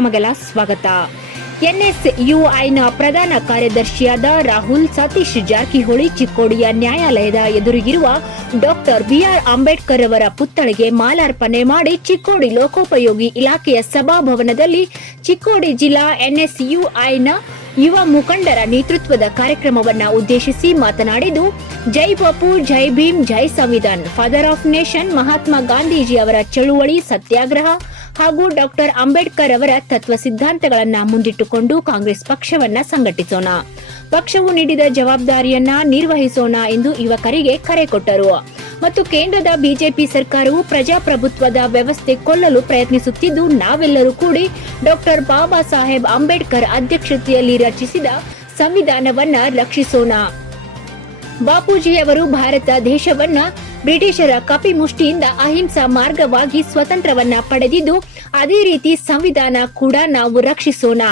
ತಮಗೆಲ್ಲ ಸ್ವಾಗತ. ಎನ್ಎಸ್ಯುಐನ ಪ್ರಧಾನ ಕಾರ್ಯದರ್ಶಿಯಾದ ರಾಹುಲ್ ಸತೀಶ್ ಜಾರಕಿಹೊಳಿ ಚಿಕ್ಕೋಡಿಯ ನ್ಯಾಯಾಲಯದ ಎದುರಿಗಿರುವ ಡಾಕ್ಟರ್ ಬಿಆರ್ ಅಂಬೇಡ್ಕರ್ ಅವರ ಪುತ್ಥಳಿಗೆ ಮಾಲಾರ್ಪಣೆ ಮಾಡಿ ಚಿಕ್ಕೋಡಿ ಲೋಕೋಪಯೋಗಿ ಇಲಾಖೆಯ ಸಭಾಭವನದಲ್ಲಿ ಚಿಕ್ಕೋಡಿ ಜಿಲ್ಲಾ ಎನ್ಎಸ್ಯುಐನ ಯುವ ಮುಖಂಡರ ನೇತೃತ್ವದ ಕಾರ್ಯಕ್ರಮವನ್ನು ಉದ್ದೇಶಿಸಿ ಮಾತನಾಡಿದ್ದು, ಜೈ ಬಾಪು, ಜೈ ಭೀಮ್, ಜೈ ಸಂವಿಧಾನ್, father of nation Mahatma Gandhiji ಅವರ ಚಳುವಳಿ, ಸತ್ಯಾಗ್ರಹ ಹಾಗೂ ಡಾಕ್ಟರ್ ಅಂಬೇಡ್ಕರ್ ಅವರ ತತ್ವ ಸಿದ್ಧಾಂತಗಳನ್ನು ಮುಂದಿಟ್ಟುಕೊಂಡು ಕಾಂಗ್ರೆಸ್ ಪಕ್ಷವನ್ನ ಸಂಘಟಿಸೋಣ, ಪಕ್ಷವು ನೀಡಿದ ಜವಾಬ್ದಾರಿಯನ್ನ ನಿರ್ವಹಿಸೋಣ ಎಂದು ಯುವಕರಿಗೆ ಕರೆ ಕೊಟ್ಟರು. ಮತ್ತು ಕೇಂದ್ರದ ಬಿಜೆಪಿ ಸರ್ಕಾರವು ಪ್ರಜಾಪ್ರಭುತ್ವದ ವ್ಯವಸ್ಥೆ ಕೊಲ್ಲಲು ಪ್ರಯತ್ನಿಸುತ್ತಿದ್ದು, ನಾವೆಲ್ಲರೂ ಕೂಡಿ ಡಾಕ್ಟರ್ ಬಾಬಾ ಸಾಹೇಬ್ ಅಂಬೇಡ್ಕರ್ ಅಧ್ಯಕ್ಷತೆಯಲ್ಲಿ ರಚಿಸಿದ ಸಂವಿಧಾನವನ್ನ ರಕ್ಷಿಸೋಣ. ಬಾಪೂಜಿಯವರು ಭಾರತ ದೇಶವನ್ನ ಬ್ರಿಟಿಷರ ಕಪಿಮುಷ್ಟಿಯಿಂದ ಅಹಿಂಸಾ ಮಾರ್ಗವಾಗಿ ಸ್ವತಂತ್ರವನ್ನ ಪಡೆದಿದ್ದು, ಅದೇ ರೀತಿ ಸಂವಿಧಾನ ಕೂಡ ನಾವು ರಕ್ಷಿಸೋಣ.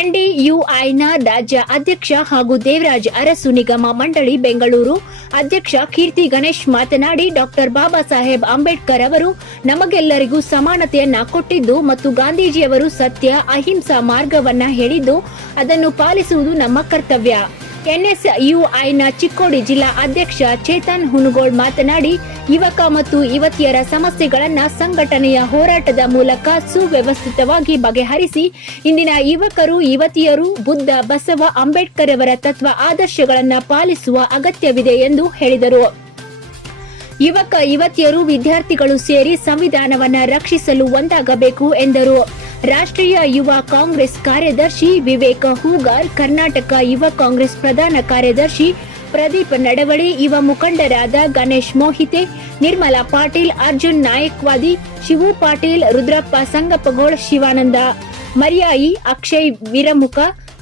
ಎನ್ಡಿಯುಐನ ರಾಜ್ಯ ಅಧ್ಯಕ್ಷ ಹಾಗೂ ದೇವರಾಜ್ ಅರಸು ನಿಗಮ ಮಂಡಳಿ ಬೆಂಗಳೂರು ಅಧ್ಯಕ್ಷ ಕೀರ್ತಿ ಗಣೇಶ್ ಮಾತನಾಡಿ, ಡಾಕ್ಟರ್ ಬಾಬಾ ಸಾಹೇಬ್ ಅಂಬೇಡ್ಕರ್ ಅವರು ನಮಗೆಲ್ಲರಿಗೂ ಸಮಾನತೆಯನ್ನ ಕೊಟ್ಟಿದ್ದು ಮತ್ತು ಗಾಂಧೀಜಿಯವರು ಸತ್ಯ, ಅಹಿಂಸಾ ಮಾರ್ಗವನ್ನ ಹೇಳಿದ್ದು, ಅದನ್ನು ಪಾಲಿಸುವುದು ನಮ್ಮ ಕರ್ತವ್ಯ. ಎನ್ಎಸ್ಯುಐನ ಚಿಕ್ಕೋಡಿ ಜಿಲ್ಲಾ ಅಧ್ಯಕ್ಷ ಚೇತನ್ ಹುನಗೋಳ್ ಮಾತನಾಡಿ, ಯುವಕ ಮತ್ತು ಯುವತಿಯರ ಸಮಸ್ಯೆಗಳನ್ನು ಸಂಘಟನೆಯ ಹೋರಾಟದ ಮೂಲಕ ಸುವ್ಯವಸ್ಥಿತವಾಗಿ ಬಗೆಹರಿಸಿ ಇಂದಿನ ಯುವಕರು ಯುವತಿಯರು ಬುದ್ಧ, ಬಸವ, ಅಂಬೇಡ್ಕರ್ ಅವರ ತತ್ವ ಆದರ್ಶಗಳನ್ನು ಪಾಲಿಸುವ ಅಗತ್ಯವಿದೆ ಎಂದು ಹೇಳಿದರು. ಯುವಕ ಯುವತಿಯರು ವಿದ್ಯಾರ್ಥಿಗಳು ಸೇರಿ ಸಂವಿಧಾನವನ್ನು ರಕ್ಷಿಸಲು ಒಂದಾಗಬೇಕು ಎಂದರು. ರಾಷ್ಟ್ರೀಯ ಯುವ ಕಾಂಗ್ರೆಸ್ ಕಾರ್ಯದರ್ಶಿ ವಿವೇಕ ಹೂಗಾರ್, ಕರ್ನಾಟಕ ಯುವ ಕಾಂಗ್ರೆಸ್ ಪ್ರಧಾನ ಕಾರ್ಯದರ್ಶಿ ಪ್ರದೀಪ್ ನಡವಳಿ, ಯುವ ಮುಖಂಡರಾದ ಗಣೇಶ್ ಮೋಹಿತೆ, ನಿರ್ಮಲಾ ಪಾಟೀಲ್, ಅರ್ಜುನ್ ನಾಯಕ್ವಾದಿ, ಶಿವು ಪಾಟೀಲ್, ರುದ್ರಪ್ಪ ಸಂಗಪ್ಪಗೋಳ್, ಶಿವಾನಂದ ಮರ್ಯಾಯಿ, ಅಕ್ಷಯ್ ವೀರಮುಖ,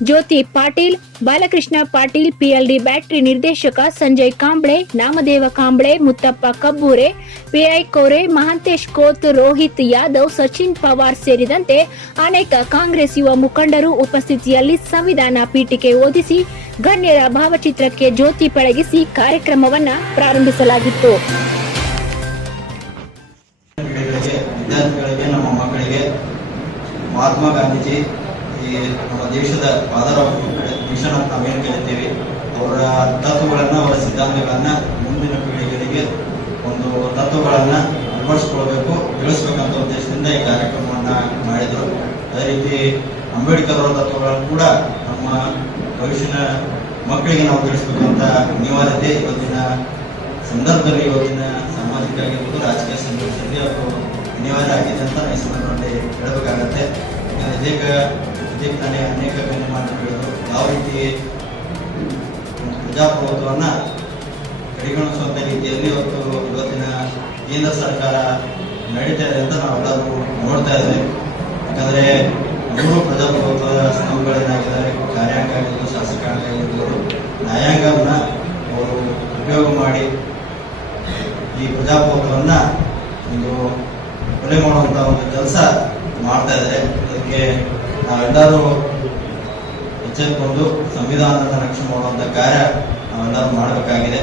ಜ್ಯೋತಿ ಪಾಟೀಲ್, ಬಾಲಕೃಷ್ಣ ಪಾಟೀಲ್, ಪಿಎಲ್ಡಿ ಬ್ಯಾಟರಿ ನಿರ್ದೇಶಕ ಸಂಜಯ್ ಕಾಂಬ್ಳೆ, ನಾಮದೇವ ಕಾಂಬ್ಳೆ, ಮುತ್ತಪ್ಪ ಕಬ್ಬೂರೆ, ಪಿಐ ಕೋರೆ, ಮಹಾಂತೇಶ್ ಕೋತ್, ರೋಹಿತ್ ಯಾದವ್, ಸಚಿನ್ ಪವಾರ್ ಸೇರಿದಂತೆ ಅನೇಕ ಕಾಂಗ್ರೆಸ್ ಯುವ ಮುಖಂಡರು ಉಪಸ್ಥಿತಿಯಲ್ಲಿ ಸಂವಿಧಾನ ಪೀಠಿಕೆ ಓದಿಸಿ ಗಣ್ಯರ ಭಾವಚಿತ್ರಕ್ಕೆ ಜ್ಯೋತಿ ಬೆಳಗಿಸಿ ಕಾರ್ಯಕ್ರಮವನ್ನ ಪ್ರಾರಂಭಿಸಲಾಗಿತ್ತು. ನಮ್ಮ ಮಕ್ಕಳಿಗೆ ಮಹಾತ್ಮ ಗಾಂಧೀಜಿ ನಮ್ಮ ದೇಶದ ಫಾದರ್ ಆಫ್ ನೇಷನ್ ಅಂತ ನಾವೇನು ಕರಿತೀವಿ, ಅವರ ತತ್ವಗಳನ್ನು, ಅವರ ಸಿದ್ಧಾಂತಗಳನ್ನ ಮುಂದಿನ ಪೀಳಿಗೆಗಳಿಗೆ ಒಂದು ತತ್ವಗಳನ್ನ ಅಳವಡಿಸ್ಕೊಳ್ಬೇಕು, ತಿಳಿಸ್ಬೇಕಂತ ಉದ್ದೇಶದಿಂದ ಈ ಕಾರ್ಯಕ್ರಮವನ್ನ ಮಾಡಿದ್ರು. ಅದೇ ರೀತಿ ಅಂಬೇಡ್ಕರ್ ಅವರ ತತ್ವಗಳನ್ನು ಕೂಡ ನಮ್ಮ ಭವಿಷ್ಯದ ಮಕ್ಕಳಿಗೆ ನಾವು ತಿಳಿಸ್ಬೇಕಂತ ಅನಿವಾರ್ಯತೆ ಇವತ್ತಿನ ಸಂದರ್ಭದಲ್ಲಿ, ಇವತ್ತಿನ ಸಾಮಾಜಿಕ ಆಗಿರ್ಬೋದು, ರಾಜಕೀಯ ಸಂದರ್ಭದಲ್ಲಿ ಅವರು ಅನಿವಾರ್ಯ ಆಗಿದೆ ಅಂತ ಈ ಸಂದರ್ಭದಲ್ಲಿ ಹೇಳಬೇಕಾಗತ್ತೆ. ಇದಕ್ಕೆ ತಾನೇ ಅನೇಕ ಗಣ್ಯಮಾನ್ಯಗಳು ಯಾವ ರೀತಿ ಪ್ರಜಾಪ್ರಭುತ್ವವನ್ನು ಕಡೆಗಣಿಸುವಂಥ ರೀತಿಯಲ್ಲಿ ಇವತ್ತಿನ ಕೇಂದ್ರ ಸರ್ಕಾರ ನಡೀತಾ ಇದೆ ಅಂತ ನಾವೆಲ್ಲರೂ ನೋಡ್ತಾ ಇದ್ದೇವೆ. ಯಾಕಂದರೆ ಮೂರು ಪ್ರಜಾಪ್ರಭುತ್ವದ ಸ್ತಂಭಗಳೇನಾಗಿದ್ದಾರೆ, ಕಾರ್ಯಾಂಗ ಆಗಿರ್ಬೋದು, ಶಾಸಕಾಂಗ ಆಗಿರ್ಬೋದು, ನ್ಯಾಯಾಂಗವನ್ನು ಅವರು ಉಪಯೋಗ ಮಾಡಿ ಈ ಪ್ರಜಾಪ್ರಭುತ್ವವನ್ನು ಒಂದು ಕೊಲೆ ಮಾಡುವಂಥ ಒಂದು ಕೆಲಸ ಮಾಡ್ತಾ ಇದ್ದಾರೆ. ಅದಕ್ಕೆ ನಾವೆಲ್ಲರೂ ಎಚ್ಚೆತ್ತುಕೊಂಡು ಸಂವಿಧಾನದ ರಕ್ಷಣೆ ಮಾಡುವಂಥ ಕಾರ್ಯ ನಾವೆಲ್ಲರೂ ಮಾಡಬೇಕಾಗಿದೆ.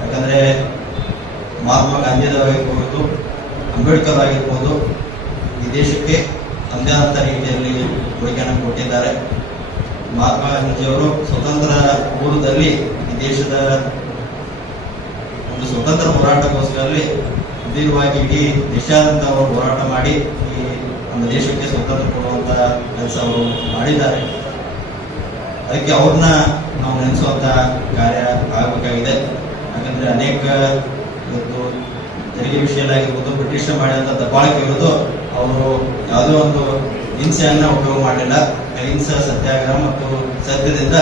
ಯಾಕಂದರೆ ಮಹಾತ್ಮ ಗಾಂಧಿಯವರಾಗಿರ್ಬೋದು, ಅಂಬೇಡ್ಕರ್ ಆಗಿರ್ಬೋದು, ಈ ದೇಶಕ್ಕೆ ತಮ್ಮದೇ ಆದ ರೀತಿಯಲ್ಲಿ ಕೊಡುಗೆಯನ್ನು ಕೊಟ್ಟಿದ್ದಾರೆ. ಮಹಾತ್ಮ ಗಾಂಧೀಜಿಯವರು ಸ್ವತಂತ್ರ ಪೂರ್ವದಲ್ಲಿ ಈ ದೇಶದ ಒಂದು ಸ್ವತಂತ್ರ ಹೋರಾಟಕ್ಕೋಸ್ಕರದಲ್ಲಿ ಸುದೀರ್ಘವಾಗಿ ಇಡೀ ದೇಶಾದ್ಯಂತ ಅವರು ಹೋರಾಟ ಮಾಡಿ ಈ ನಮ್ಮ ದೇಶಕ್ಕೆ ಸ್ವತಂತ್ರ ಕೊಡುವಂತ ಕೆಲಸ ಅವರು ಮಾಡಿದ್ದಾರೆ. ಅದಕ್ಕೆ ಅವ್ರನ್ನ ನಾವು ನೆನೆಸುವಂತ ಕಾರ್ಯ ಆಗಬೇಕಾಗಿದೆ. ಯಾಕಂದ್ರೆ ಅನೇಕ ಇವತ್ತು ತೆರಿಗೆ ವಿಷಯದಲ್ಲಾಗಿರ್ಬೋದು, ಬ್ರಿಟಿಷರ್ ಮಾಡಿದಂಥ ದಬ್ಬಾಳಿಕೆ ವಿರುದ್ಧ ಅವರು ಯಾವುದೋ ಒಂದು ಹಿಂಸೆಯನ್ನ ಉಪಯೋಗ ಮಾಡಲಿಲ್ಲ. ಅಹಿಂಸಾ ಸತ್ಯಾಗ್ರಹ ಮತ್ತು ಸತ್ಯದಿಂದ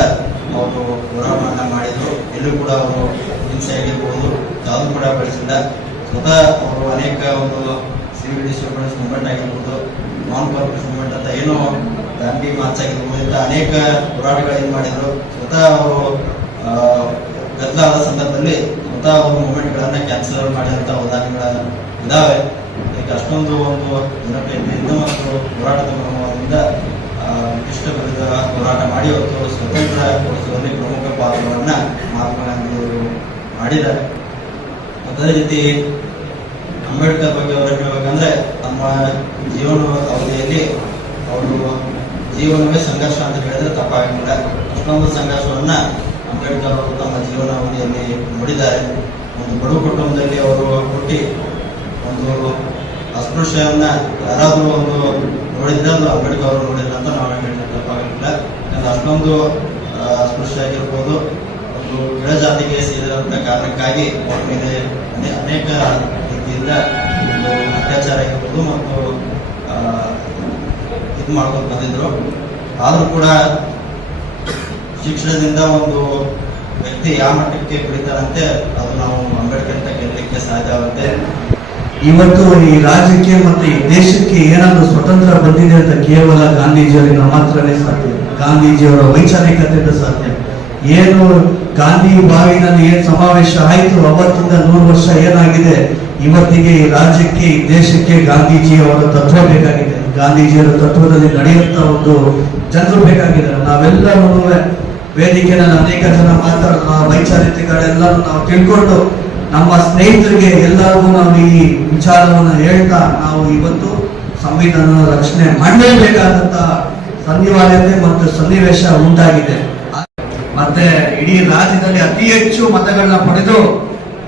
ಅವರು ಹೋರಾಟವನ್ನ ಮಾಡಿದ್ರು. ಎಲ್ಲೂ ಕೂಡ ಅವರು ಹಿಂಸೆ ಆಗಿರ್ಬೋದು ಯಾವುದು ಕೂಡ ಬಳಸಿಲ್ಲ. ಸ್ವತಃ ಅವರು ಅನೇಕ ಒಂದು ಸಿವಿಲ್ ಡಿಸ್ಟರ್ಬೆನ್ಸ್ ಮೂವ್ಮೆಂಟ್ ಆಗಿರ್ಬೋದು, ನಾನ್ ಕಾರ್ಪೊರೇಟ್ ಮೂವ್ಮೆಂಟ್ ಅಂತ ಏನೋ ಗಾಂಧಿ ಮಾರ್ಚ್ ಆಗಿರ್ಬೋದು, ಇಂಥ ಅನೇಕ ಹೋರಾಟಗಳನ್ನು ಮಾಡಿದ್ರು. ಸ್ವತಃ ಅವರು ಗದ್ದಲಾದ ಸಂದರ್ಭದಲ್ಲಿ ಸ್ವತಃ ಅವರು ಮೂವ್ಮೆಂಟ್ಗಳನ್ನ ಕ್ಯಾನ್ಸಲ್ ಮಾಡಿದಂಥ ಉದಾಹರಣೆಗಳ ಇದಾವೆ. ಅದಕ್ಕೆ ಅಷ್ಟೊಂದು ಒಂದು ಜನಪ್ರಿಯತೆಯಿಂದ ಮತ್ತು ಹೋರಾಟದ ಮನೋಭಾವದಿಂದ ಇಷ್ಟ ವಿರುದ್ಧ ಹೋರಾಟ ಮಾಡಿ ಇವತ್ತು ಸ್ವತಂತ್ರ ಕೊಡಿಸುವಲ್ಲಿ ಪ್ರಮುಖ ಪಾತ್ರವನ್ನ ಮಹಾತ್ಮ ಗಾಂಧಿಯವರು ಮಾಡಿದ್ದಾರೆ. ಅದೇ ರೀತಿ ಅಂಬೇಡ್ಕರ್ ಬಗ್ಗೆ ಅವರು ಹೇಳಬೇಕಂದ್ರೆ, ನಮ್ಮ ಜೀವನ ಅವಧಿಯಲ್ಲಿ ಅವರು ಜೀವನವೇ ಸಂಘರ್ಷ ಅಂತ ಹೇಳಿದ್ರೆ ತಪ್ಪಾಗಿಲ್ಲ. ಅಷ್ಟೊಂದು ಸಂಘರ್ಷವನ್ನ ಅಂಬೇಡ್ಕರ್ ಅವರು ತಮ್ಮ ಜೀವನಾವಧಿಯಲ್ಲಿ ನೋಡಿದ್ದಾರೆ. ಒಂದು ಬಡ ಕುಟುಂಬದಲ್ಲಿ ಅವರು ಹುಟ್ಟಿ ಒಂದು ಅಸ್ಪೃಶ್ಯವನ್ನ ಯಾರಾದರೂ ಒಂದು ನೋಡಿದ್ರೆ ಅದು ಅಂಬೇಡ್ಕರ್ ಅವರು ನೋಡಿಲ್ಲ ಅಂತ ನಾವು ಹೇಳಿದ್ರೆ ತಪ್ಪಾಗಿಲ್ಲ. ಯಾಕಂದ್ರೆ ಅಷ್ಟೊಂದು ಅಸ್ಪೃಶ್ಯ ಆಗಿರ್ಬೋದು, ಒಂದು ಕೆಳಜಾತಿಗೆ ಸೇರಿದಂತ ಕಾರಣಕ್ಕಾಗಿ ಅವ್ರ ಮೇಲೆ ಅನೇಕ ರೀತಿಯಿಂದ ಒಂದು ಅತ್ಯಾಚಾರ ಆಗಿರ್ಬೋದು ಮತ್ತು ಇದು ಮಾಡ್ಕೊಂಡು ಬಂದಿದ್ರು. ಆದರೂ ಕೂಡ ಶಿಕ್ಷಣದಿಂದ ಒಂದು ವ್ಯಕ್ತಿ ಯಾವ ಮಟ್ಟಕ್ಕೆ ಬೆಳೀತಾರಂತೆ ಅದು ನಾವು ಅಂಬೇಡ್ಕರ್ ಅಂತ ಕೇಳಲಿಕ್ಕೆ ಸಾಧ್ಯವಾಗುತ್ತೆ. ಇವತ್ತು ಈ ರಾಜ್ಯಕ್ಕೆ ಮತ್ತೆ ಈ ದೇಶಕ್ಕೆ ಏನಾದ್ರು ಸ್ವತಂತ್ರ ಬಂದಿದೆ ಅಂತ ಕೇವಲ ಗಾಂಧೀಜಿಯವರಿಂದ ಮಾತ್ರನೇ ಸಾಧ್ಯ. ಗಾಂಧೀಜಿಯವರ ವೈಚಾರಿಕತೆಯಿಂದ ಸಾಧ್ಯ. ಏನು ಗಾಂಧಿ ಬಾವಿನಲ್ಲಿ ಏನ್ ಸಮಾವೇಶ ಆಯಿತು ಅವತ್ತಿಂದ 100 ವರ್ಷ ಏನಾಗಿದೆ, ಇವತ್ತಿಗೆ ಈ ರಾಜ್ಯಕ್ಕೆ ಈ ದೇಶಕ್ಕೆ ಗಾಂಧೀಜಿಯವರ ತತ್ವ ಬೇಕಾಗಿದೆ. ಗಾಂಧೀಜಿಯವರ ತತ್ವದಲ್ಲಿ ನಡೆಯುವಂತ ಒಂದು ಜನರು ಬೇಕಾಗಿದೆ. ನಾವೆಲ್ಲರೂ ವೇದಿಕೆಯಲ್ಲಿ ಅನೇಕ ಜನ ಮಾತಾಡೋದು ವೈಚಾರಿಕಗಳೆಲ್ಲರೂ ನಾವು ತಿಳ್ಕೊಂಡು ನಮ್ಮ ಸ್ನೇಹಿತರಿಗೆ ಎಲ್ಲರಿಗೂ ನಾವು ಈ ವಿಚಾರವನ್ನು ಹೇಳ್ತಾ ನಾವು ಇವತ್ತು ಸಂವಿಧಾನ ರಕ್ಷಣೆ ಮಾಡಲೇಬೇಕಾದಂತ ಅನಿವಾರ್ಯತೆ ಮತ್ತು ಸನ್ನಿವೇಶ ಉಂಟಾಗಿದೆ. ಮತ್ತೆ ಇಡೀ ರಾಜ್ಯದಲ್ಲಿ ಅತಿ ಹೆಚ್ಚು ಮತಗಳನ್ನ ಪಡೆದು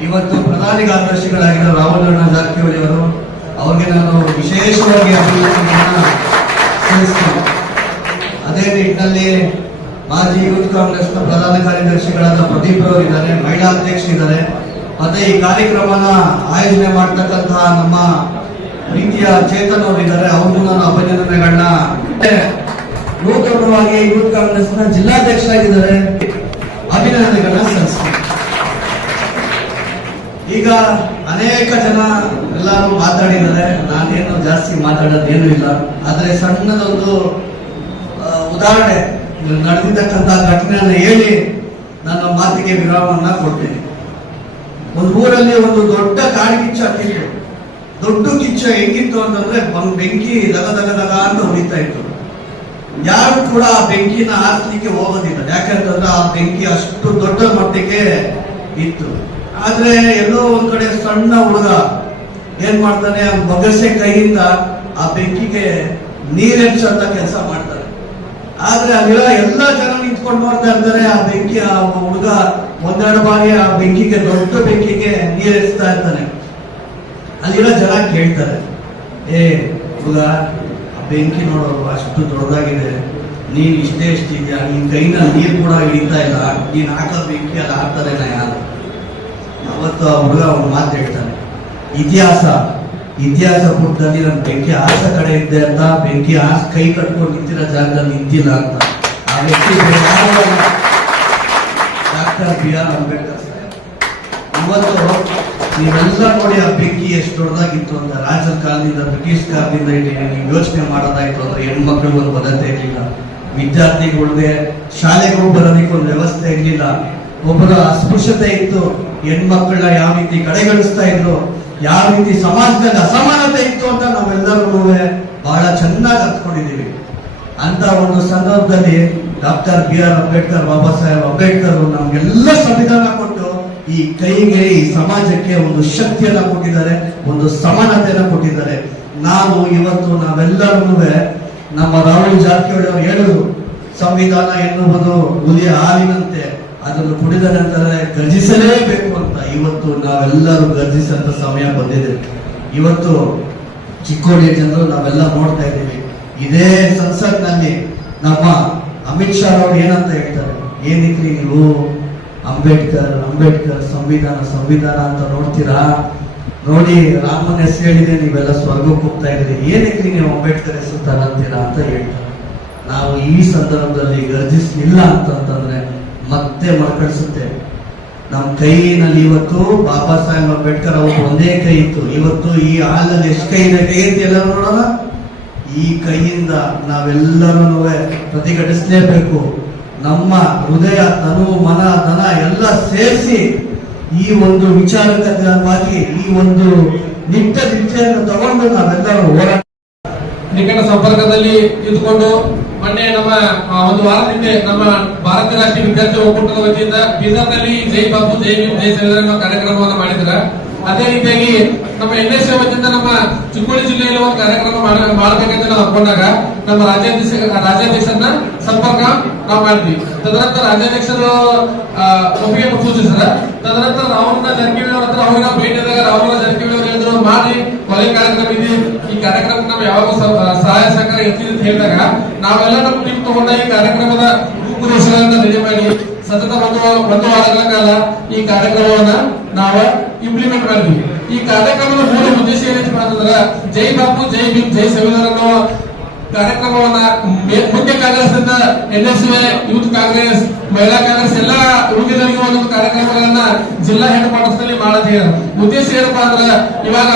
ಇವತ್ತು ಪ್ರಧಾನಿ ಕಾರ್ಯದರ್ಶಿಗಳಾಗಿರೋ ರಾಹುಲ್ ಜಾರಕಿಹೊಳಿ ಅವರು, ಅವ್ರಿಗೆ ನಾನು ವಿಶೇಷವಾಗಿ ಅಭಿನಂದನೆಯನ್ನ ಸಲ್ಲಿಸ್ತೇನೆ. ಅದೇ ನಿಟ್ಟಿನಲ್ಲಿ ಮಾಜಿ ಯೂತ್ ಕಾಂಗ್ರೆಸ್ನ ಪ್ರಧಾನ ಕಾರ್ಯದರ್ಶಿಗಳಾದ ಪ್ರದೀಪ್ ಅವರು ಇದ್ದಾರೆ, ಮಹಿಳಾ ಅಧ್ಯಕ್ಷರಿದ್ದಾರೆ. ಮತ್ತೆ ಈ ಕಾರ್ಯಕ್ರಮನ ಆಯೋಜನೆ ಮಾಡ್ತಕ್ಕಂತಹ ನಮ್ಮ ಪ್ರೀತಿಯ ಚೇತನ್ ಅವರು ಇದ್ದಾರೆ, ಅವ್ರಿಗೂ ನಾನು ಅಭಿನಂದನೆಗಳನ್ನ. ನೂತನವಾಗಿ ಯೂತ್ ಕಾಂಗ್ರೆಸ್ನ ಜಿಲ್ಲಾಧ್ಯಕ್ಷರಾಗಿದ್ದಾರೆ, ಅಭಿನಂದನೆಗಳನ್ನ ಸಲ್ಲಿಸ್ತೀನಿ. ಈಗ ಅನೇಕ ಜನ ಎಲ್ಲರೂ ಮಾತಾಡಿದ್ದಾರೆ, ನಾನೇನು ಜಾಸ್ತಿ ಮಾತಾಡೋದೇನು ಇಲ್ಲ. ಆದ್ರೆ ಸಣ್ಣದೊಂದು ಉದಾಹರಣೆ ನಡೆದಿದ್ದಕ್ಕಂತ ಘಟನೆಯನ್ನು ಹೇಳಿ ನನ್ನ ಮಾತಿಗೆ ವಿರಾಮವನ್ನ ಕೊಡ್ತೇನೆ. ಒಂದು ಊರಲ್ಲಿ ಒಂದು ದೊಡ್ಡ ಕಾಡ್ಗಿಚ್ಚ ಹತ್ತಿತ್ತು. ದೊಡ್ಡ ಕಿಚ್ಚ ಹೆಂಗಿತ್ತು ಅಂತಂದ್ರೆ ಬೆಂಕಿ ದಗ ದಗ ದಗ ಅಂತ ಉರಿತಾ ಇತ್ತು. ಯಾರು ಕೂಡ ಆ ಬೆಂಕಿನ ಆರ್ಸ್ಲಿಕ್ಕೆ ಹೋಗೋದಿಲ್ಲ, ಯಾಕಂತಂದ್ರೆ ಆ ಬೆಂಕಿ ಅಷ್ಟು ದೊಡ್ಡ ಮಟ್ಟಿಗೆ ಇತ್ತು. ಆದ್ರೆ ಎಲ್ಲೋ ಒಂದ್ ಕಡೆ ಸಣ್ಣ ಹುಡುಗ ಏನ್ ಮಾಡ್ತಾನೆ, ಬೊಗಸೆ ಕೈಯಿಂದ ಆ ಬೆಂಕಿಗೆ ನೀರೆಚ್ಚಂತ ಕೆಲಸ ಮಾಡ್ತಾನೆ. ಆದ್ರೆ ಅಲ್ಲಿರೋ ಎಲ್ಲ ಜನ ನಿಂತ್ಕೊಂಡು ನೋಡ್ತಾ ಇರ್ತಾರೆ. ಆ ಬೆಂಕಿ ಆ ಹುಡುಗ ಒಂದೆರಡು ಬಾರಿ ಆ ಬೆಂಕಿಗೆ, ದೊಡ್ಡ ಬೆಂಕಿಗೆ ನೀರೆಚ್ತಾ ಇರ್ತಾನೆ. ಅಲ್ಲಿರೋ ಜನ ಕೇಳ್ತಾರೆ, ಏ ಹುಡುಗ, ಆ ಬೆಂಕಿ ನೋಡೋರು ಅಷ್ಟು ದೊಡ್ಡದಾಗಿದೆ, ನೀನ್ ಇಷ್ಟೇ ಇಷ್ಟಿದ್ಯಾ, ನಿನ್ ಕೈನ ನೀರು ಕೂಡ ಹಿಡಿತಾ ಇಲ್ಲ, ನೀನ್ ಹಾಕೋ ಬೆಂಕಿ ಅಲ್ಲಿ ಆಗ್ತದೇನ ಯಾರು? ಅವತ್ತು ಆ ಹುಡುಗ ಒಂದು ಮಾತು ಹೇಳ್ತಾನೆ, ಇತಿಹಾಸ ಪುಟದಲ್ಲಿ ನನ್ ಬೆಂಕಿ ಆಸ ಕಡೆ ಇದ್ದೆ ಅಂತ, ಬೆಂಕಿ ಕೈ ಕಟ್ಕೊಂಡು ನಿಂತಿರೋ ಜಾಗದಲ್ಲಿ ನಿಂತಿಲ್ಲ ಅಂತ. ಆ ವ್ಯಕ್ತಿ ಡಾಕ್ಟರ್ B.R. ಅಂಬೇಡ್ಕರ್ ಸಾಹೇಬ್. ಇವತ್ತು ನೀವೆಲ್ಲ ನೋಡಿ ಆ ಬೆಂಕಿ ಎಷ್ಟು ದೊಡ್ಡದಾಗಿತ್ತು ಅಂತ. ರಾಜರ ಕಾಲದಿಂದ, ಬ್ರಿಟಿಷ್ ಕಾಲದಿಂದ ನೀವು ಯೋಚನೆ ಮಾಡೋದಾಯ್ತು ಅಂದ್ರೆ ಹೆಣ್ಮಕ್ಳಿಗೆ ಒಂದು ಭದ್ರತೆ ಇರಲಿಲ್ಲ, ವಿದ್ಯಾರ್ಥಿಗಳಿಗೆ ಶಾಲೆಗಳು ಬರೋದಕ್ಕೆ ಒಂದು ವ್ಯವಸ್ಥೆ ಇರಲಿಲ್ಲ, ಒಬ್ಬರ ಅಸ್ಪೃಶ್ಯತೆ ಇತ್ತು, ಹೆಣ್ಮಕ್ಳನ್ನ ಯಾವ ರೀತಿ ಕಡೆಗಣಿಸ್ತಾ ಇದ್ರು, ಯಾವ ರೀತಿ ಸಮಾಜದಲ್ಲಿ ಅಸಮಾನತೆ ಇತ್ತು ಅಂತ ನಾವೆಲ್ಲರೂ ಬಹಳ ಚೆನ್ನಾಗಿ ಅರ್ಥಕೊಂಡಿದ್ದೀವಿ. ಅಂತ ಒಂದು ಸಂದರ್ಭದಲ್ಲಿ ಡಾಕ್ಟರ್ B.R. ಅಂಬೇಡ್ಕರ್, ಬಾಬಾ ಸಾಹೇಬ್ ಅಂಬೇಡ್ಕರ್ ನಮ್ಗೆಲ್ಲ ಸಂವಿಧಾನ ಕೊಟ್ಟು ಈ ಕೈಗೆ, ಈ ಸಮಾಜಕ್ಕೆ ಒಂದು ಶಕ್ತಿಯನ್ನ ಕೊಟ್ಟಿದ್ದಾರೆ, ಒಂದು ಸಮಾನತೆಯನ್ನ ಕೊಟ್ಟಿದ್ದಾರೆ. ನಾವೆಲ್ಲರೂ ನಮ್ಮ ರಾಹುಲ್ ಜಾರಕಿಹೊಳಿ ಅವರು ಹೇಳಿದ್ರು, ಸಂವಿಧಾನ ಎನ್ನುವುದು ಹುಲಿಯ ಹಾಲಿನಂತೆ, ಅದನ್ನು ಕುಡಿದ ನಂತರ ಗರ್ಜಿಸಲೇಬೇಕು ಅಂತ. ಇವತ್ತು ನಾವೆಲ್ಲರೂ ಗರ್ಜಿಸಂತ ಸಮಯ ಬಂದಿದೆ. ಇವತ್ತು ಚಿಕ್ಕೋಡಿಯ ಜನರು ನಾವೆಲ್ಲ ನೋಡ್ತಾ ಇದ್ದೀವಿ. ಇದೇ ಸಂಸತ್ನಲ್ಲಿ ನಮ್ಮ ಅಮಿತ್ ಶಾ ಅವರು ಏನಂತ ಹೇಳ್ತಾರೆ, ಏನಿದ್ರಿ ನೀವು ಅಂಬೇಡ್ಕರ್ ಸಂವಿಧಾನ ಅಂತ ನೋಡ್ತೀರಾ, ನೋಡಿ ರಾಮನ ಹೆಸರು ಹೇಳಿದೆ ನೀವೆಲ್ಲ ಸ್ವರ್ಗಕ್ಕೆ ಹೋಗ್ತಾ ಇದ್ದೀರಿ, ಏನಕ್ಕೆ ನೀವು ಅಂಬೇಡ್ಕರ್ ಹೆಸರು ತರಂತೀರಾ ಅಂತ ಹೇಳ್ತಾರೆ. ನಾವು ಈ ಸಂದರ್ಭದಲ್ಲಿ ಗರ್ಜಿಸಲಿಲ್ಲ ಅಂತಂದ್ರೆ ಮತ್ತೆ ಮರುಕಳಿಸುತ್ತೆ. ನಮ್ಮ ಕೈನಲ್ಲಿ ಇವತ್ತು ಬಾಬಾ ಸಾಹೇಬ್ ಅಂಬೇಡ್ಕರ್ ಅವರು ಒಂದೇ ಕೈ ಇತ್ತು, ಇವತ್ತು ಈ ಹಾಲಲ್ಲಿ ಎಷ್ಟು ಕೈ ಇದೆ, ಕೈ ಅಂತ ಎಲ್ಲರೂ ನೋಡೋಣ. ಈ ಕೈಯಿಂದ ನಾವೆಲ್ಲರೂ ಪ್ರತಿಭಟಿಸಲೇಬೇಕು. ನಮ್ಮ ಹೃದಯ, ತನು, ಮನ, ಧನ ಎಲ್ಲ ಸೇರಿಸಿ ಈ ಒಂದು ವಿಚಾರವಾಗಿ ಈ ಒಂದು ನಿಟ್ಟಿಯನ್ನು ತಗೊಂಡು ನಾವೆಲ್ಲರೂ ಹೋರಾಟ ನಿಕಟ ಸಂಪರ್ಕದಲ್ಲಿ ಇದ್ದುಕೊಂಡು ಮೊನ್ನೆ ನಮ್ಮ ಒಂದು ವಾರದ ಹಿಂದೆ ನಮ್ಮ ಭಾರತೀಯ ರಾಷ್ಟ್ರೀಯ ವಿದ್ಯಾರ್ಥಿ ಒಕ್ಕೂಟದ ವತಿಯಿಂದ ಬೀದರ್ನಲ್ಲಿ ಜೈ ಬಾಪು ಜೈ ಭೀಮ್ ಜೈ ಸಂವಿಧಾನ ಕಾರ್ಯಕ್ರಮವನ್ನು ಮಾಡಿದ್ರ. ಅದೇ ರೀತಿಯಾಗಿ ನಮ್ಮ NSC ವತಿಯಿಂದ ನಮ್ಮ ಚಿಕ್ಕೋಡಿ ಜಿಲ್ಲೆಯಲ್ಲಿ ಒಂದು ಕಾರ್ಯಕ್ರಮ ಮಾಡಬೇಕಂತ ನಾವು ಅನ್ಕೊಂಡಾಗ ನಮ್ಮ ರಾಜ್ಯಾಧ್ಯಕ್ಷರನ್ನ ಸಂಪರ್ಕ ನಾವು ಮಾಡಿದ್ವಿ. ತದನಂತರ ರಾಜ್ಯಾಧ್ಯಕ್ಷರು ಒಪ್ಪಿಗೆ ಸೂಚಿಸಿದ ತದನಂತರ ರಾಹುಲ್ ಜಾರಕಿಹೊಳಿ ಅವ್ರ ಹತ್ರ ಅವಾಗ ಭೇಟಿಯಾದಾಗ ರಾಹುಲ್ ಜಾರಕಿಹೊಳಿ ಅವರು ಹೇಳಿದ್ರು ಮಾಡಿ ಕೊಲೆ ಕಾರ್ಯಕ್ರಮ ಇದೆ, ಈ ಕಾರ್ಯಕ್ರಮಕ್ಕೆ ನಾವು ಯಾವಾಗ ಸಹಾಯ ಸಹಕಾರ ಇರ್ತೀವಿ ಅಂತ ಹೇಳಿದಾಗ ನಾವೆಲ್ಲ ನಮ್ಮ ಟೀಮ್ ತಗೊಂಡ ಈ ಕಾರ್ಯಕ್ರಮದ ರೂಪುರೇಷೆಗಳನ್ನ ರೆಡಿ ಮಾಡಿ ಸತತ ಒಂದು ವಾರಗಳ ಕಾಲ ಈ ಕಾರ್ಯಕ್ರಮವನ್ನ ನಾವು ಇಂಪ್ಲಿಮೆಂಟ್ ಮಾಡಿದ್ವಿ. ಈ ಕಾರ್ಯಕ್ರಮದ ಮೂಲ ಉದ್ದೇಶ ಏನಂತ ಅಂತಂದ್ರೆ ಜೈ ಬಾಪು ಜೈ ಭೀಮ್ ಜೈ ಸಂವಿಧಾನ ಅನ್ನೋ ಕಾರ್ಯಕ್ರಮವನ್ನ ಮುಖ್ಯ ಕಾಂಗ್ರೆಸ್ ಇಂದ NSC ಯೂತ್ ಕಾಂಗ್ರೆಸ್ ಮಹಿಳಾ ಕಾಂಗ್ರೆಸ್ ಎಲ್ಲಾ ಉಳಿದವರಿಗೆ ಒಂದೊಂದು ಕಾರ್ಯಕ್ರಮಗಳನ್ನ ಜಿಲ್ಲಾ ಹೆಡ್ ಕ್ವಾರ್ಟರ್ಸ್ ನಲ್ಲಿ ಮಾಡತ್ ಉದ್ದೇಶ ಏನಪ್ಪಾ ಅಂದ್ರೆ ಇವಾಗ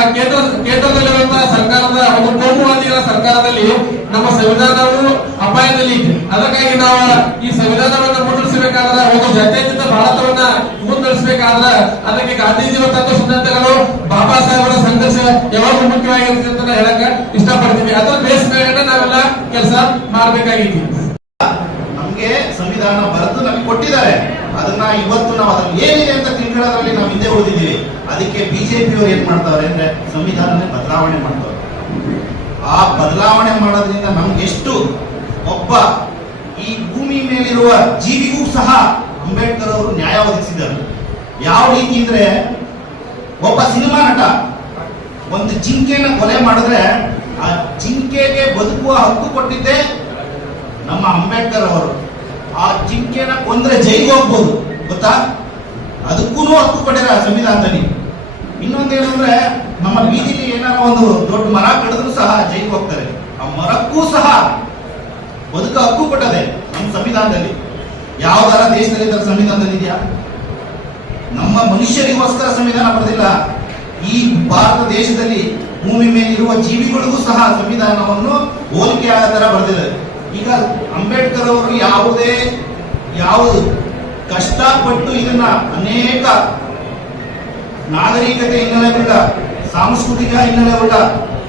ಕೇಂದ್ರದಲ್ಲಿರುವಂತಹ ಸರ್ಕಾರದ ಒಂದು ಕೋಮುವಾದಿಗಳ ಸರ್ಕಾರದಲ್ಲಿ ನಮ್ಮ ಸಂವಿಧಾನವು ಅಪಾಯದಲ್ಲಿ ಇದೆ. ಅದಕ್ಕಾಗಿ ನಾವು ಈ ಸಂವಿಧಾನವನ್ನ ಮುನ್ನಡೆಸಬೇಕಾದ್ರೆ ಒಂದು ಜಾತ್ಯತೀತ ಭಾರತವನ್ನ ಮುನ್ನಡೆಸಬೇಕಾದ್ರೆ ಅದಕ್ಕೆ ಗಾಂಧೀಜಿಯವರ ತತ್ವ ಸಿದ್ಧಾಂತಗಳು ಬಾಬಾ ಸಾಹೇಬರ ಸಂಘರ್ಷ ಯಾವಾಗ ಮುಖ್ಯವಾಗಿರುತ್ತೆ ಅಂತ ಹೇಳಕ್ ಇಷ್ಟಪಡ್ತೀವಿ. ಅದರ ಬೇಸ್ ಮೇಲೆ ನಾವೆಲ್ಲ ಕೆಲಸ ಮಾಡಬೇಕಾಗಿತ್ತು. ನಮ್ಗೆ ಸಂವಿಧಾನ ಬರೆದು ನಮ್ಗೆ ಕೊಟ್ಟಿದ್ದಾರೆ, ಅದನ್ನ ಇವತ್ತು ನಾವು ಅದ್ರಲ್ಲಿ ಏನಿದೆ ಅಂತ ತಿಳ್ಕೊಳ್ಳೋದ್ರಲ್ಲಿ ನಾವು ಹಿಂದೆ ಉಳಿದಿದ್ದೀವಿ. ಅದಕ್ಕೆ ಬಿಜೆಪಿಯವರು ಏನ್ ಮಾಡ್ತಾವ್ರೆ ಅಂದ್ರೆ ಸಂವಿಧಾನನೇ ಬದಲಾವಣೆ ಮಾಡ್ತಾರೆ. ಆ ಬದಲಾವಣೆ ಮಾಡೋದ್ರಿಂದ ನಮ್ಗೆ ಎಷ್ಟು ಒಬ್ಬ ಈ ಭೂಮಿ ಮೇಲಿರುವ ಜೀವಿಗೂ ಸಹ ಅಂಬೇಡ್ಕರ್ ಅವರು ನ್ಯಾಯ ಒದಗಿಸಿದ್ದಾರೆ. ಯಾವ ರೀತಿ ಅಂದ್ರೆ ಒಬ್ಬ ಸಿನಿಮಾ ನಟ ಒಂದು ಜಿಂಕೆನ ಕೊಲೆ ಮಾಡಿದ್ರೆ ಆ ಜಿಂಕೆಗೆ ಬದುಕುವ ಹಕ್ಕು ಕೊಟ್ಟಿದ್ದೆ ನಮ್ಮ ಅಂಬೇಡ್ಕರ್ ಅವರು. ಆ ಜಿಂಕೆನ ಕೊಂದ್ರೆ ಜೈಲಿಗೆ ಹೋಗ್ಬೋದು, ಗೊತ್ತಾ? ಅದಕ್ಕೂ ಹಕ್ಕು ಕೊಟ್ಟಿರ ಸಂವಿಧಾನದಲ್ಲಿ. ಇನ್ನೊಂದೇನು ಅಂದ್ರೆ ನಮ್ಮ ಬೀದಿಲಿ ಏನಾರ ಒಂದು ದೊಡ್ಡ ಮರ ಕಡಿದ್ರು ಸಹ ಜೈಲಿಗೆ ಹೋಗ್ತಾರೆ. ಆ ಮರಕ್ಕೂ ಸಹ ಬದುಕ ಹಕ್ಕು ಕೊಟ್ಟದೆ ನಮ್ಮ ಸಂವಿಧಾನದಲ್ಲಿ. ಯಾವ್ದಾರ ದೇಶದಲ್ಲಿ ಇದರ ಸಂವಿಧಾನದಲ್ಲಿ ಇದೆಯಾ? ನಮ್ಮ ಮನುಷ್ಯರಿಗೋಸ್ಕರ ಸಂವಿಧಾನ ಬರೆದಿಲ್ಲ. ಈ ಭಾರತ ದೇಶದಲ್ಲಿ ಭೂಮಿ ಮೇಲಿರುವ ಜೀವಿಗಳಿಗೂ ಸಹ ಸಂವಿಧಾನವನ್ನು ಹೋಲಿಕೆ ಆದ ತರ ಬರೆದಿದೆ. ಈಗ ಅಂಬೇಡ್ಕರ್ ಅವರು ಯಾವುದು ಕಷ್ಟಪಟ್ಟು ಇದನ್ನ ಅನೇಕ ನಾಗರಿಕತೆ ಹಿನ್ನೆಲೆ ಉಳ್ಳ, ಸಾಂಸ್ಕೃತಿಕ ಹಿನ್ನೆಲೆ ಉಳ್ಳ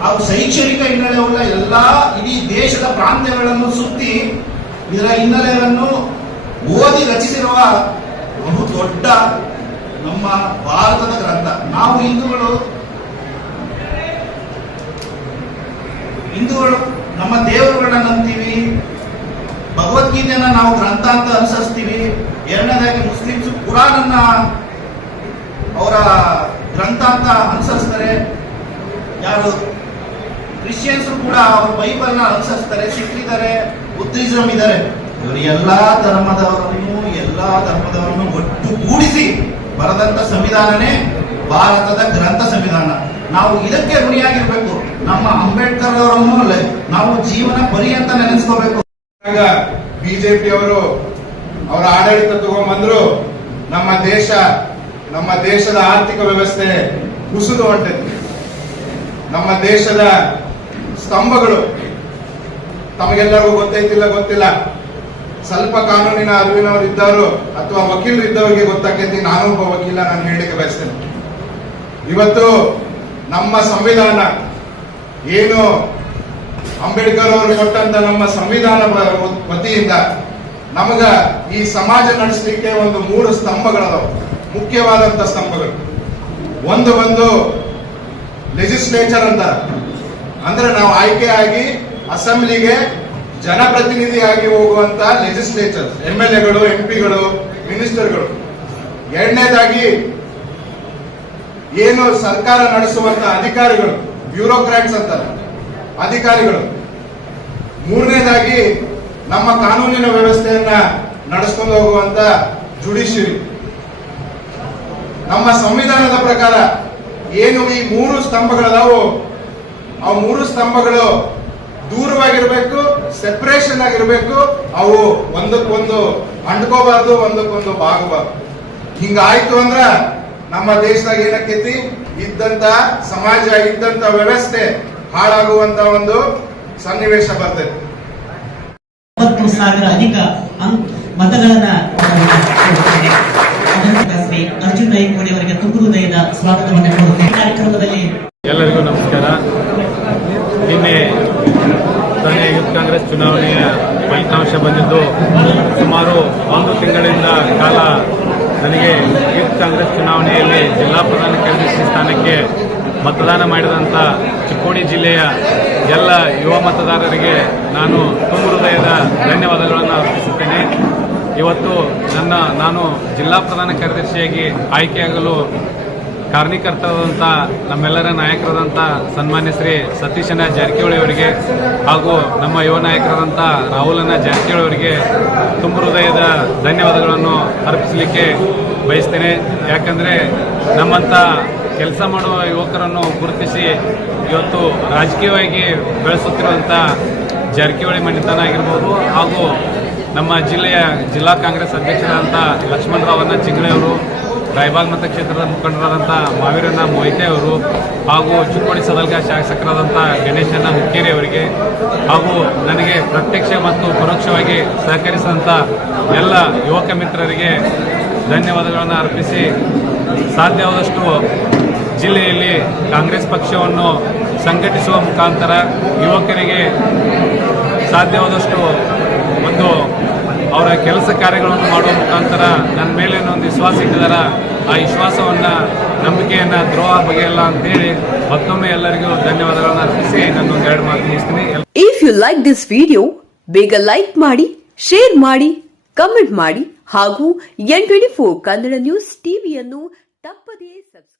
ಹಾಗೂ ಶೈಕ್ಷಣಿಕ ಹಿನ್ನೆಲೆ ಉಳ್ಳ ಎಲ್ಲಾ ಇಡೀ ದೇಶದ ಪ್ರಾಂತ್ಯಗಳನ್ನು ಸುತ್ತಿ ಇದರ ಹಿನ್ನೆಲೆಯನ್ನು ಓದಿ ರಚಿಸಿರುವ ಬಹು ದೊಡ್ಡ ನಮ್ಮ ಭಾರತದ ಗ್ರಂಥ. ನಾವು ಹಿಂದೂಗಳು ನಮ್ಮ ದೇವರುಗಳನ್ನ ನಂಬ್ತೀವಿ, ಭಗವದ್ಗೀತೆಯನ್ನ ನಾವು ಗ್ರಂಥ ಅಂತ ಅನುಸರಿಸ್ತೀವಿ. ಎರಡನೇದಾಗಿ ಮುಸ್ಲಿಮ್ಸ್ ಕುರಾನ್ ಅವರ ಗ್ರಂಥ ಅಂತ ಅನುಸರಿಸ್ತಾರೆ. ಯಾರು ಕ್ರಿಶ್ಚಿಯನ್ಸ್ ಕೂಡ ಅವರು ಬೈಬಲ್ನ ಅನುಸರಿಸ್ತಾರೆ. ಸಿಖ್ ಇದ್ದಾರೆ, ಬುದ್ಧಿಸಂ ಇದ್ದಾರೆ. ಇವರು ಎಲ್ಲಾ ಧರ್ಮದವರನ್ನು ಒಟ್ಟುಗೂಡಿಸಿ ಬರೆದಂತ ಸಂವಿಧಾನನೇ ಭಾರತದ ಗ್ರಂಥ ಸಂವಿಧಾನ. ನಾವು ಇದಕ್ಕೆ ಋಣಿಯಾಗಿರ್ಬೇಕು. ನಮ್ಮ ಅಂಬೇಡ್ಕರ್ ಅವರನ್ನು ನಾವು ಜೀವನ ಪರ್ಯಂತ ನೆನೆಸ್ಕೋಬೇಕು. ಬಿಜೆಪಿ ಅವರು ಅವರ ಆಡಳಿತ ತಗೊಂಡ್ಬಂದ್ರು. ನಮ್ಮ ದೇಶದ ಆರ್ಥಿಕ ವ್ಯವಸ್ಥೆ ಕುಸಿದು ಹೊಂಟೈತಿ. ನಮ್ಮ ದೇಶದ ಸ್ತಂಭಗಳು ತಮಗೆಲ್ಲರಿಗೂ ಗೊತ್ತಿಲ್ಲ. ಸ್ವಲ್ಪ ಕಾನೂನಿನ ಅರಿವಿನವರು ಇದ್ದವರು ಅಥವಾ ವಕೀಲರು ಇದ್ದವರಿಗೆ ಗೊತ್ತಾಕೈತಿ. ನಾನು ಒಬ್ಬ ವಕೀಲ, ನಾನು ಹೇಳಲಿಕ್ಕೆ ಬಯಸ್ತೇನೆ. ಇವತ್ತು ನಮ್ಮ ಸಂವಿಧಾನ ಏನು ಅಂಬೇಡ್ಕರ್ ಅವರು ಕೊಟ್ಟಂತ ನಮ್ಮ ಸಂವಿಧಾನ ವತಿಯಿಂದ ನಮಗ ಈ ಸಮಾಜ ನಡೆಸಲಿಕ್ಕೆ ಒಂದು 3 ಸ್ತಂಭಗಳದಾವ, ಮುಖ್ಯವಾದಂತ ಸ್ತಂಭಗಳು. ಒಂದು ಲೆಜಿಸ್ಲೇಚರ್ ಅಂತ ಅಂದ್ರೆ ನಾವು ಆಯ್ಕೆ ಆಗಿ ಅಸೆಂಬ್ಲಿಗೆ ಜನಪ್ರತಿನಿಧಿಯಾಗಿ ಹೋಗುವಂತ ಲೆಜಿಸ್ಲೇಚರ್, MLAಗಳು, MP ಗಳು, ಮಿನಿಸ್ಟರ್ಗಳು. ಎರಡನೇದಾಗಿ ಏನು ಸರ್ಕಾರ ನಡೆಸುವಂತ ಅಧಿಕಾರಿಗಳು, ಬ್ಯೂರೋಕ್ರಾಟ್ಸ್ ಅಂತಾರೆ, ಅಧಿಕಾರಿಗಳು. ಮೂರನೇದಾಗಿ ನಮ್ಮ ಕಾನೂನಿನ ವ್ಯವಸ್ಥೆಯನ್ನ ನಡೆಸ್ಕೊಂಡು ಹೋಗುವಂತ ಜುಡಿಷಿಯರಿ. ನಮ್ಮ ಸಂವಿಧಾನದ ಪ್ರಕಾರ ಏನು ಈ 3 ಸ್ತಂಭಗಳದಾವು, ಆ 3 ಸ್ತಂಭಗಳು ದೂರವಾಗಿರ್ಬೇಕು, ಸೆಪರೇಷನ್ ಆಗಿರ್ಬೇಕು. ಅವು ಒಂದಕ್ಕೊಂದು ಅಂಟ್ಕೋಬಾರ್ದು, ಒಂದಕ್ಕೊಂದು ಬಾಗಬಾರ್ದು. ಹಿಂಗಾಯ್ತು ಅಂದ್ರ ನಮ್ಮ ದೇಶದಾಗ ಏನಕ್ಕೈತಿ, ಇದ್ದಂತ ಸಮಾಜ, ಇದ್ದಂತ ವ್ಯವಸ್ಥೆ ಹಾಳಾಗುವಂತ ಒಂದು ಸನ್ನಿವೇಶ ಬರ್ತೈತಿ. 90,000 ಅಧಿಕ ಮತಗಳನ್ನ ಅರ್ಜುನ್ ನಾಯ್ಕೋಡಿ ಅವರಿಗೆ ತುಂಬು ಹೃದಯದ ಸ್ವಾಗತವನ್ನು ಕೋರುತ್ತೇನೆ. ಕಾರ್ಯಕ್ರಮದಲ್ಲಿ ಎಲ್ಲರಿಗೂ ನಮಸ್ಕಾರ. ನಿನ್ನೆ ಸ್ಥಳೀಯ ಯೂತ್ ಕಾಂಗ್ರೆಸ್ ಚುನಾವಣೆಯ ಫಲಿತಾಂಶ ಬಂದಿದ್ದು ಸುಮಾರು 1 ತಿಂಗಳಿಂದ ಕಾಲ ನನಗೆ ಯೂತ್ ಕಾಂಗ್ರೆಸ್ ಚುನಾವಣೆಯಲ್ಲಿ ಜಿಲ್ಲಾ ಪ್ರಧಾನ ಕಾರ್ಯದರ್ಶಿ ಸ್ಥಾನಕ್ಕೆ ಮತದಾನ ಮಾಡಿದಂಥ ಚಿಕ್ಕೋಡಿ ಜಿಲ್ಲೆಯ ಎಲ್ಲ ಯುವ ಮತದಾರರಿಗೆ ನಾನು ತುಂಬ ಹೃದಯದ ಧನ್ಯವಾದಗಳನ್ನು ಅರ್ಪಿಸುತ್ತೇನೆ. ಇವತ್ತು ನಾನು ಜಿಲ್ಲಾ ಪ್ರಧಾನ ಕಾರ್ಯದರ್ಶಿಯಾಗಿ ಆಯ್ಕೆಯಾಗಲು ಕಾರಣೀಕರ್ತರಾದಂಥ ನಮ್ಮೆಲ್ಲರ ನಾಯಕರಾದಂಥ ಸನ್ಮಾನ್ಯ ಶ್ರೀ ಸತೀಶಣ್ಣ ಜಾರಕಿಹೊಳಿ ಅವರಿಗೆ ಹಾಗೂ ನಮ್ಮ ಯುವ ನಾಯಕರಾದಂಥ ರಾಹುಲಣ್ಣ ಜಾರಕಿಹೊಳಿ ಅವರಿಗೆ ತುಂಬ ಹೃದಯದ ಧನ್ಯವಾದಗಳನ್ನು ಅರ್ಪಿಸಲಿಕ್ಕೆ ಬಯಸ್ತೇನೆ. ಯಾಕಂದರೆ ನಮ್ಮಂಥ ಕೆಲಸ ಮಾಡುವ ಯುವಕರನ್ನು ಗುರುತಿಸಿ ಇವತ್ತು ರಾಜಕೀಯವಾಗಿ ಬೆಳೆಸುತ್ತಿರುವಂಥ ಜಾರಕಿಹೊಳಿ ಮನೆತನ ಆಗಿರ್ಬೋದು ಹಾಗೂ ನಮ್ಮ ಜಿಲ್ಲಾ ಕಾಂಗ್ರೆಸ್ ಅಧ್ಯಕ್ಷರಾದಂಥ ಲಕ್ಷ್ಮಣರಾವಣ್ಣ ಚಿಂಗಳೆ ಅವರು, ರಾಯಬಾಗ್ ಮತಕ್ಷೇತ್ರದ ಮುಖಂಡರಾದಂಥ ಮಾವೀರಣ್ಣ ಮೊಯ್ತೆ ಅವರು ಹಾಗೂ ಚಿಕ್ಕೋಡಿ ಸದಲ್ಗ ಶಾಸಕರಾದಂಥ ಗಣೇಶಣ್ಣ ಹುಕ್ಕೇರಿ ಅವರಿಗೆ ಹಾಗೂ ನನಗೆ ಪ್ರತ್ಯಕ್ಷ ಮತ್ತು ಪರೋಕ್ಷವಾಗಿ ಸಹಕರಿಸಿದಂಥ ಎಲ್ಲ ಯುವಕ ಮಿತ್ರರಿಗೆ ಧನ್ಯವಾದಗಳನ್ನು ಅರ್ಪಿಸಿ ಸಾಧ್ಯವಾದಷ್ಟು ಜಿಲ್ಲೆಯಲ್ಲಿ ಕಾಂಗ್ರೆಸ್ ಪಕ್ಷವನ್ನು ಸಂಘಟಿಸುವ ಮುಖಾಂತರ ಯುವಕರಿಗೆ ಸಾಧ್ಯವಾದಷ್ಟು ಒಂದು ಅವರ ಕೆಲಸ ಕಾರ್ಯಗಳನ್ನು ಮಾಡುವ ಮುಖಾಂತರ ನನ್ನ ಮೇಲೆ ಒಂದು ವಿಶ್ವಾಸ ಇಟ್ಟಿದ್ದಾರೆ. ಆ ವಿಶ್ವಾಸವನ್ನು ನಂಬಿಕೆಯನ್ನು ದ್ರೋಹ ಬಗೆಯಲ್ಲ ಅಂತೇಳಿ ಮತ್ತೊಮ್ಮೆ ಎಲ್ಲರಿಗೂ ಧನ್ಯವಾದಗಳನ್ನು ಅರ್ಪಿಸಿ ನನ್ನೊಂದು 2 ಮಾತು ಮುಗಿಸ್ತೀನಿ. If you like this video ಬೇಗ ಲೈಕ್ ಮಾಡಿ, ಶೇರ್ ಮಾಡಿ, ಕಮೆಂಟ್ ಮಾಡಿ ಹಾಗೂ N24 ಕನ್ನಡ ನ್ಯೂಸ್ ಟಿವಿಯನ್ನು ತಪ್ಪದೇ ಸಬ್ಸ್ಕ್ರೈಬ್